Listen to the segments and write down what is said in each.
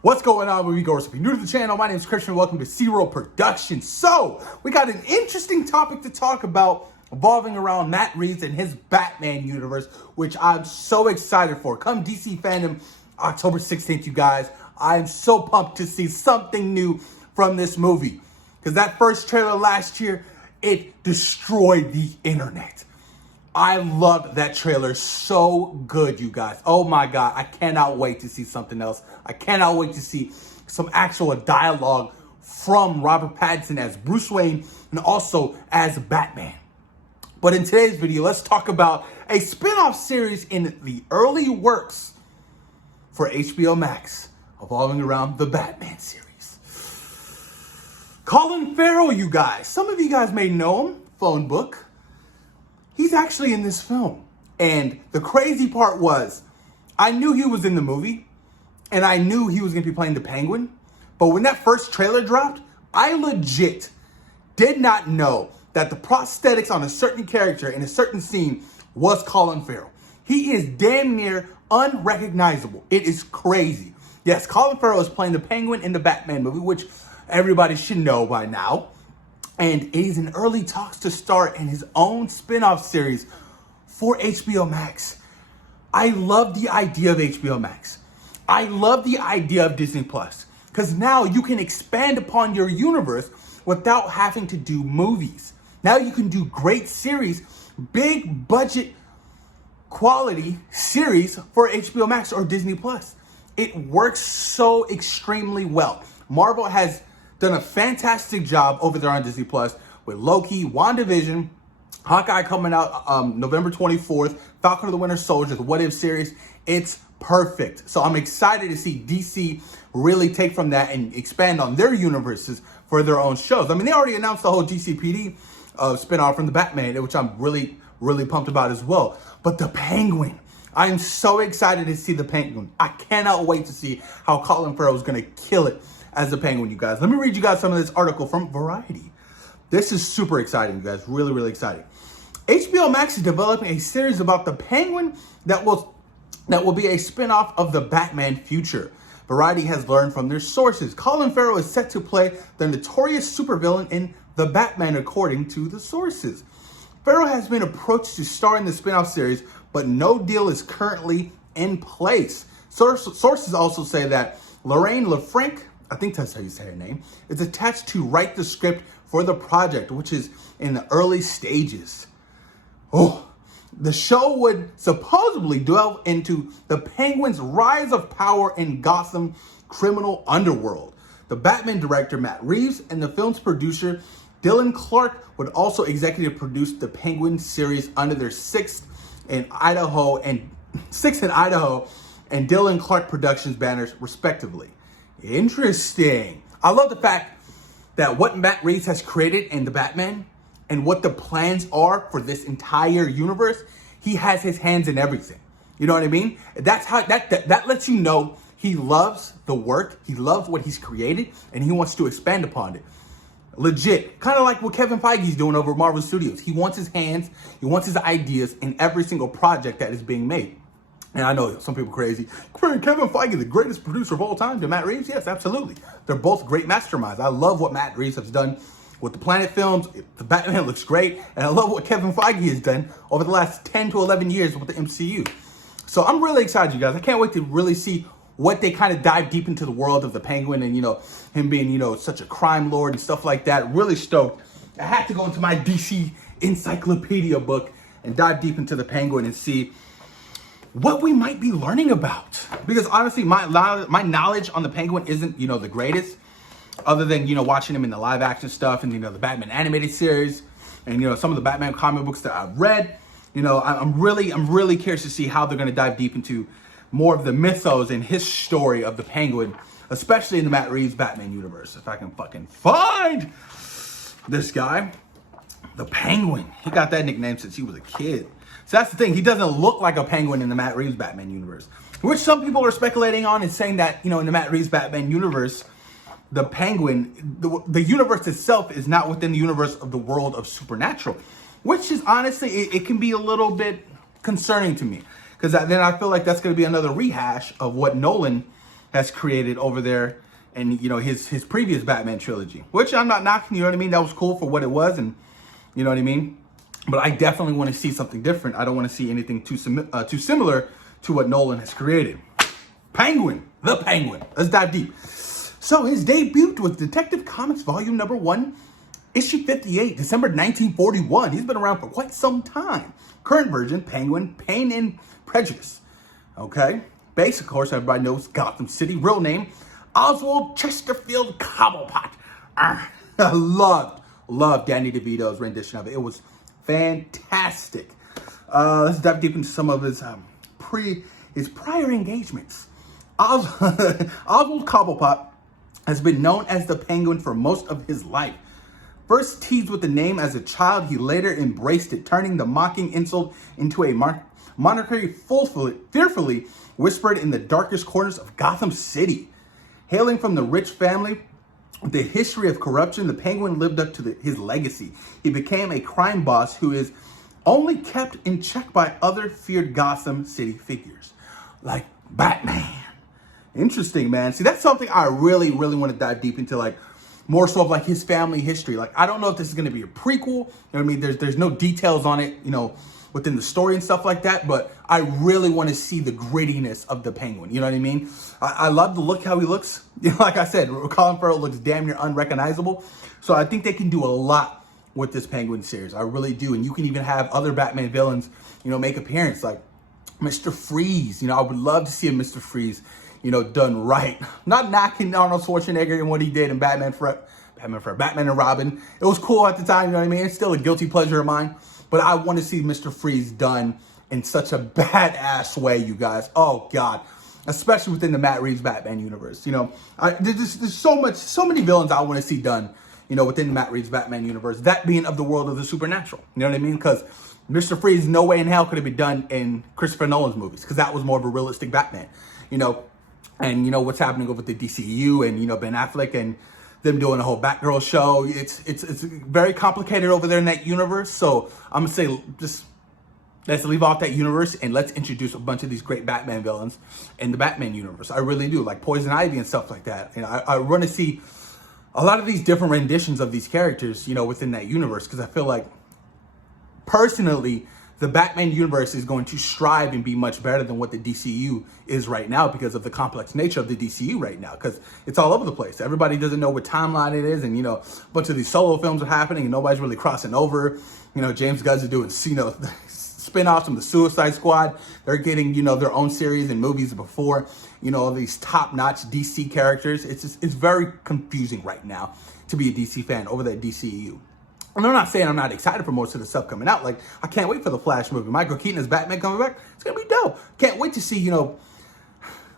What's going on, moviegoers? If you're new to the channel, my name is Christian. Welcome to Zero Productions. So, we got an interesting topic to talk about revolving around Matt Reeves and his Batman universe, which I'm so excited for. Come DC Fandom, October 16th, you guys. I'm so pumped to see something new from this movie. Because that first trailer last year, it destroyed the internet. I loved that trailer so good, you guys. Oh my God, I cannot wait to see something else. I cannot wait to see some actual dialogue from Robert Pattinson as Bruce Wayne and also as Batman. But in today's video, let's talk about a spin-off series in the early works for HBO Max, revolving around the Batman series. Colin Farrell, you guys. Some of you guys may know him, phone book. He's actually in this film. And the crazy part was, I knew he was in the movie, and I knew he was going to be playing the Penguin. But when that first trailer dropped, I legit did not know that the prosthetics on a certain character in a certain scene was Colin Farrell. He is damn near unrecognizable. It is crazy. Yes, Colin Farrell is playing the Penguin in the Batman movie, which everybody should know by now. And he's in early talks to star in his own spin-off series for HBO Max. I love the idea of HBO Max. I love the idea of Disney Plus. Because now you can expand upon your universe without having to do movies. Now you can do great series, big budget quality series for HBO Max or Disney Plus. It works so extremely well. Marvel has done a fantastic job over there on Disney Plus with Loki, WandaVision, Hawkeye coming out November 24th, Falcon of the Winter Soldier, the What If series. It's perfect. So I'm excited to see DC really take from that and expand on their universes for their own shows. I mean, they already announced the whole DCPD spinoff from the Batman, which I'm really pumped about as well. But the Penguin, I am so excited to see the Penguin. I cannot wait to see how Colin Farrell is going to kill it as the Penguin, you guys. Let me read you guys some of this article from Variety. This is super exciting, you guys. Really exciting. HBO Max is developing a series about the Penguin that will be a spin-off of the Batman future. Variety has learned from their sources. Colin Farrell is set to play the notorious supervillain in The Batman, according to the sources. Farrell has been approached to star in the spin-off series, but no deal is currently in place. Sources also say that Lorraine LaFranc, I think that's how you say her name, is attached to write the script for the project, which is in the early stages. The show would supposedly delve into the Penguin's rise of power in Gotham criminal underworld. The Batman director, Matt Reeves, and the film's producer, Dylan Clark, would also executive produce the Penguin series under their Sixth in Idaho and Dylan Clark Productions banners, respectively. Interesting. I love the fact that what Matt Reeves has created in the Batman and what the plans are for this entire universe, he has his hands in everything. You know what I mean? That's how that lets you know he loves the work, he loves what he's created, and he wants to expand upon it. Legit. Kind of like what Kevin Feige's doing over at Marvel Studios. He wants his hands, he wants his ideas in every single project that is being made. And I know some people are crazy. Kevin Feige, the greatest producer of all time, to Matt Reeves? Yes, absolutely. They're both great masterminds. I love what Matt Reeves has done with the Planet films. The Batman looks great. And I love what Kevin Feige has done over the last 10 to 11 years with the MCU. So I'm really excited, you guys. I can't wait to really see what they kind of dive deep into the world of the Penguin and, him being, such a crime lord and stuff like that. Really stoked. I had to go into my DC encyclopedia book and dive deep into the Penguin and see what we might be learning about. Because honestly, my knowledge on the Penguin isn't, the greatest, other than, watching him in the live action stuff and, the Batman animated series and, some of the Batman comic books that I've read. I'm really curious to see how they're going to dive deep into more of the mythos and his story of the Penguin, especially in the Matt Reeves Batman universe. If I can fucking find this guy, the Penguin. He got that nickname since he was a kid. So that's the thing. He doesn't look like a penguin in the Matt Reeves Batman universe, which some people are speculating on and saying that, in the Matt Reeves Batman universe, the Penguin, the universe itself is not within the universe of the world of Supernatural, which is honestly, it can be a little bit concerning to me. Because then I feel like that's going to be another rehash of what Nolan has created over there, and his previous Batman trilogy, which I'm not knocking. You know what I mean? That was cool for what it was, and you know what I mean. But I definitely want to see something different. I don't want to see anything too similar to what Nolan has created. Penguin, the Penguin. Let's dive deep. So his debut was Detective Comics Volume Number 1, Issue 58, December 1941. He's been around for quite some time. Current version, Penguin, Pain and Prejudice. Okay. Base, of course, everybody knows Gotham City. Real name, Oswald Chesterfield Cobblepot. I loved Danny DeVito's rendition of it. It was fantastic. Let's dive deep into some of his prior engagements. Oswald Cobblepot has been known as the Penguin for most of his life. First teased with the name as a child, he later embraced it, turning the mocking insult into a moniker fearfully whispered in the darkest corners of Gotham City. Hailing from the rich family with a history of corruption, the Penguin lived up to his legacy. He became a crime boss who is only kept in check by other feared Gotham City figures, like Batman. Interesting, man. See, that's something I really want to dive deep into, like more so of like his family history. Like, I don't know if this is going to be a prequel. You know what I mean? There's no details on it, within the story and stuff like that. But I really want to see the grittiness of the Penguin. You know what I mean? I love the look, how he looks. Like I said, Colin Farrell looks damn near unrecognizable. So I think they can do a lot with this Penguin series. I really do. And you can even have other Batman villains, make appearance, like Mr. Freeze. I would love to see a Mr. Freeze, done right. Not knocking Arnold Schwarzenegger and what he did in Batman and Robin. It was cool at the time, you know what I mean? It's still a guilty pleasure of mine. But I want to see Mr. Freeze done in such a badass way, you guys. Oh, God. Especially within the Matt Reeves Batman universe. There's so many villains I want to see done, within the Matt Reeves Batman universe. That being of the world of the supernatural. You know what I mean? Because Mr. Freeze, no way in hell could have been done in Christopher Nolan's movies. Because that was more of a realistic Batman, And what's happening over the DCU and Ben Affleck and them doing a whole Batgirl show. It's very complicated over there in that universe. So I'm gonna say just let's leave off that universe and let's introduce a bunch of these great Batman villains in the Batman universe. I really do, like Poison Ivy and stuff like that. And I want to see a lot of these different renditions of these characters, within that universe, because I feel like personally, the Batman universe is going to strive and be much better than what the DCU is right now because of the complex nature of the DCU right now, because it's all over the place. Everybody doesn't know what timeline it is, and, a bunch of these solo films are happening and nobody's really crossing over. James Gunn's are doing, spin-offs from the Suicide Squad. They're getting, their own series and movies before, all these top-notch DC characters. It's very confusing right now to be a DC fan over that DCU. And I'm not saying I'm not excited for most of the stuff coming out. Like, I can't wait for the Flash movie. Michael Keaton as Batman coming back. It's going to be dope. Can't wait to see,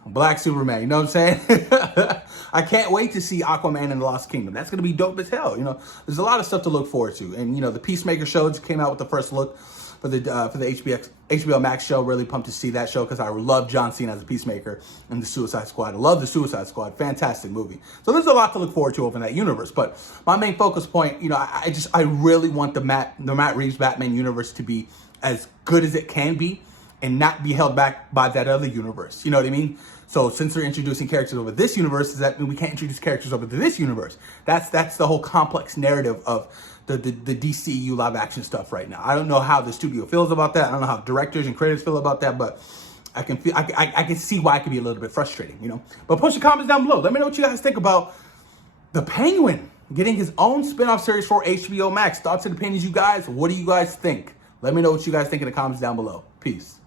Black Superman. You know what I'm saying? I can't wait to see Aquaman and the Lost Kingdom. That's going to be dope as hell. There's a lot of stuff to look forward to. And, the Peacemaker show just came out with the first look for the HBO Max show. Really pumped to see that show because I love John Cena as a Peacemaker in the Suicide Squad. I love the Suicide Squad. Fantastic movie. So there's a lot to look forward to over in that universe. But my main focus point, I really want the Matt Reeves Batman universe to be as good as it can be and not be held back by that other universe. You know what I mean? So since they're introducing characters over this universe, does that mean we can't introduce characters over to this universe? That's the whole complex narrative of the DCU live action stuff right now. I don't know how the studio feels about that. I don't know how directors and creators feel about that, but I can see why it can be a little bit frustrating, But post your comments down below. Let me know what you guys think about the Penguin getting his own spin-off series for HBO Max. Thoughts and opinions, you guys. What do you guys think? Let me know what you guys think in the comments down below. Peace.